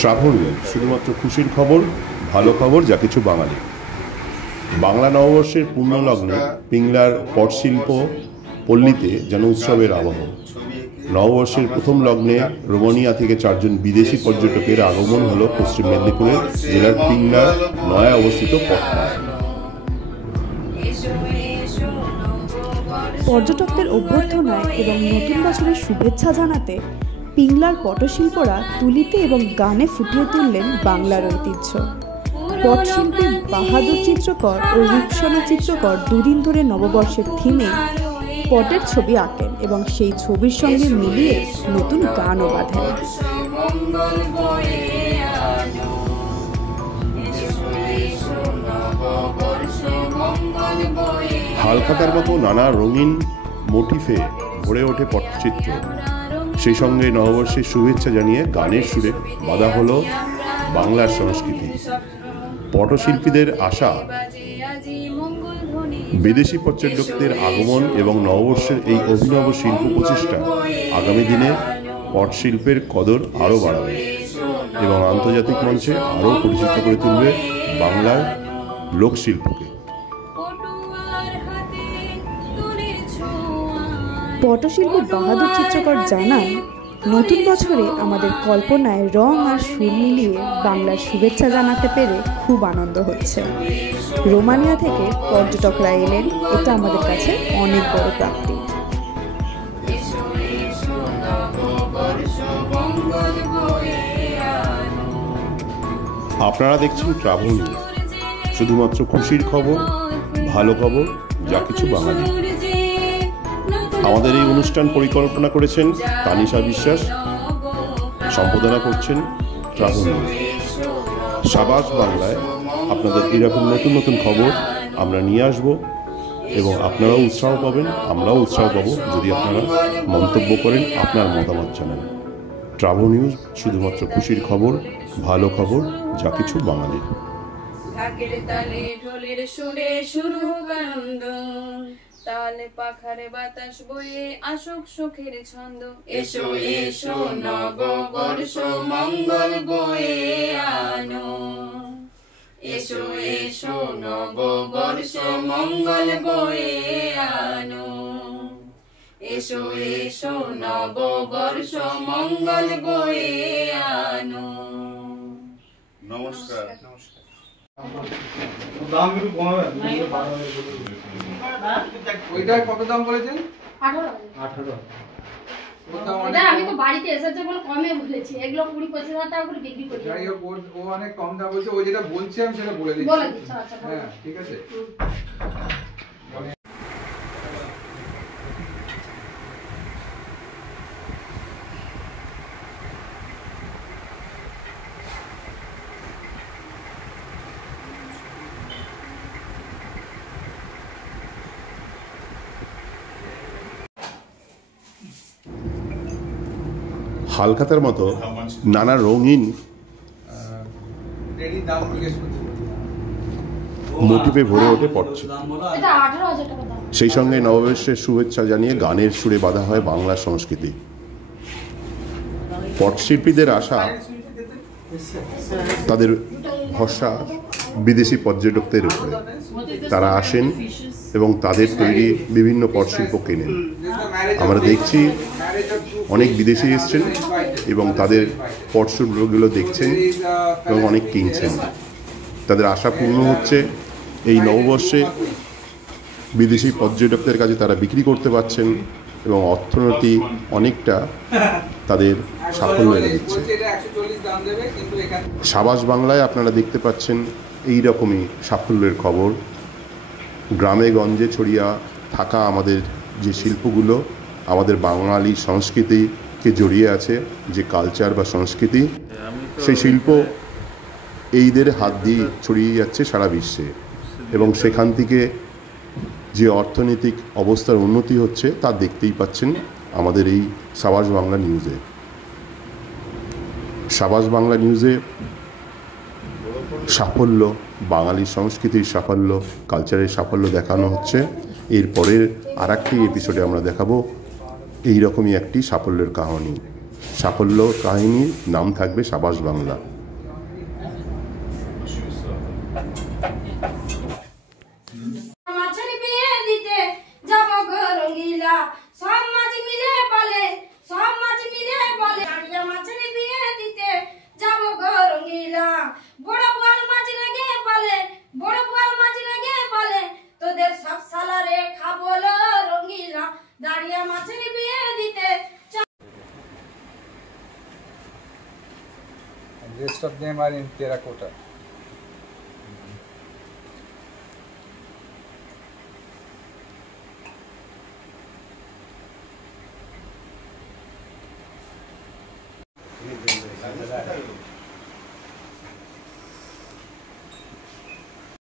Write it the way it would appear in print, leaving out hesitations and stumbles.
Travel শুধুমাত্র খুশির খবর, ভালো খবর, যা কিছু বাঙালি। বাংলা নববর্ষের পুণ্যলগ্নে পিংলার পটশিল্প পল্লীতে যেন উৎসবের আবহ। নববর্ষের প্রথম লগ্নে রোমানিয়া থেকে 4 জন বিদেশি পর্যটকের আগমন হল পশ্চিম মেদিনীপুরের জেলার পিংলার নয়া অবস্থিত পটনায়। পর্যটকদের অভ্যর্থনায় এবং নতুন বছরের শুভেচ্ছা জানাতে পিংলার পটশিল্পরা তুলিতে এবং গানে ফুটিয়ে তুললেন বাংলার ঐতিহ্য। পটশিল্পী বাহাদুর চিত্রকর ও রূপসনা চিত্রকর দুদিন ধরে নববর্ষের থিমে পটের ছবি আঁকেন এবং সেই ছবির সঙ্গে মিলিয়ে নতুন গানও বাঁধেন। হালখাতার মতো নানা রঙিন মোটিফে ভরে ওঠে পটচিত্র। সেই সঙ্গে নববর্ষের শুভেচ্ছা জানিয়ে গানের সুরে বাঁধা হলো বাংলার সংস্কৃতি। পটশিল্পীদের আশা, বিদেশি পর্যটকদের আগমন এবং নববর্ষের এই অভিনব শিল্প প্রচেষ্টা আগামী দিনে পটশিল্পের কদর আরও বাড়াবে এবং আন্তর্জাতিক মঞ্চে আরও পরিচিত করে তুলবে বাংলার লোকশিল্পকে। পটশিল্পী বাহাদুর চিত্রকর জানান, নতুন বছরে আমাদের কল্পনায় রং আর সুর মিলিয়ে বাংলার শুভেচ্ছা জানাতে পেরে খুব আনন্দ হচ্ছে। রোমানিয়া থেকে পর্যটকরা এলেন, এটা আমাদের কাছে অনেক বড় প্রাপ্তি। আপনারা দেখছেন ট্রাভেল নিউজ, শুধুমাত্র খুশির খবর, ভালো খবর, যা কিছু বাঙালি। আমাদের এই অনুষ্ঠান পরিকল্পনা করেছেন তানিশা বিশ্বাস, সম্পাদনা করছেন ট্রাভেল নিউজ। সাবাস বাংলায় আপনাদের এরকম নতুন নতুন খবর আমরা নিয়ে আসব এবং আপনারাও উৎসাহ পাবেন, আমরাও উৎসাহ পাবো যদি আপনারা মন্তব্য করেন, আপনার মতামত জানান। ট্রাভেল নিউজ শুধুমাত্র খুশির খবর, ভালো খবর, যা কিছু বাঙালির। ঢাকের তালে ঢোলের সুরে শুরু হোক আনন্দ, তালে পাখারে বাতাস বয়ে আসুক সুখের ছন্দ। এসো এসো নববর্ষ মঙ্গল বয়ে আনো, এসো এসো নববর্ষ মঙ্গল বয়ে আনো, এসো এসো নববর্ষ মঙ্গল বয়ে আনো। নমস্কার। ওইটার কত দাম বলেছেন? 18। আমি তো বাড়িতে এসেছে বলে কমে বলেছি, এগুলো 20-25 টাকা করে বিক্রি করি। যাই হোক, ও অনেক কম দাম বলছে, ও যেটা বলছে আমি সেটা বলে দিচ্ছি। আচ্ছা হ্যাঁ, ঠিক আছে। হালখাতার মতো নানা রঙিন মোটিভে ভরে ওঠে পটচিত্র। সেই সঙ্গে নববর্ষের শুভেচ্ছা জানিয়ে গানের সুরে বাঁধা হয় বাংলা সংস্কৃতি। পটশিল্পীদের আশা, তাদের ভরসা বিদেশি পর্যটকদের উপরে। তারা আসেন এবং তাদের তৈরি বিভিন্ন পটশিল্প কেনেন। আমরা দেখছি অনেক বিদেশি এসছেন এবং তাদের পটশিল্পগুলো দেখছেন এবং অনেক কিনছেন। তাদের আশা পূর্ণ হচ্ছে। এই নববর্ষে বিদেশি পর্যটকদের কাছে তারা বিক্রি করতে পারছেন এবং অর্থনীতি অনেকটা তাদের সাফল্য এনে দিচ্ছে। সাবাস বাংলায় আপনারা দেখতে পাচ্ছেন এই রকমই সাফল্যের খবর। গ্রামে গঞ্জে ছড়িয়ে থাকা আমাদের যে শিল্পগুলো আমাদের বাঙালি সংস্কৃতিকে জড়িয়ে আছে, যে কালচার বা সংস্কৃতি, সেই শিল্প এইদের হাত দিয়ে ছড়িয়ে যাচ্ছে সারা বিশ্বে এবং সেখান থেকে যে অর্থনৈতিক অবস্থার উন্নতি হচ্ছে তা দেখতেই পাচ্ছেন আমাদের এই সাবাস বাংলা নিউজে। সাবাস বাংলা নিউজে সাফল্য, বাঙালি সংস্কৃতির সাফল্য, কালচারের সাফল্য দেখানো হচ্ছে। এরপরের আর একটি এপিসোডে আমরা দেখাবো এইরকমই একটি সাফল্যের কাহিনী। সাফল্য কাহিনীর নাম থাকবে সাবাস বাংলা। মাছের বিয়ে দিতে যাব গো রঙ্গিলা, সব মাছ মিলে বলে, সব মাছ মিলে বলে, দাঁড়িয়া মাছের বিয়ে দিতে যাব গো রঙ্গিলা। বড় বোয়াল মাছ লেগে বলে, বড় বোয়াল মাছ লেগে বলে, তোদের সব সালারে খাবো লো রঙ্গিলা, দাঁড়িয়া মাছের বিয়ে দিতে। Rest of them are in terracotta.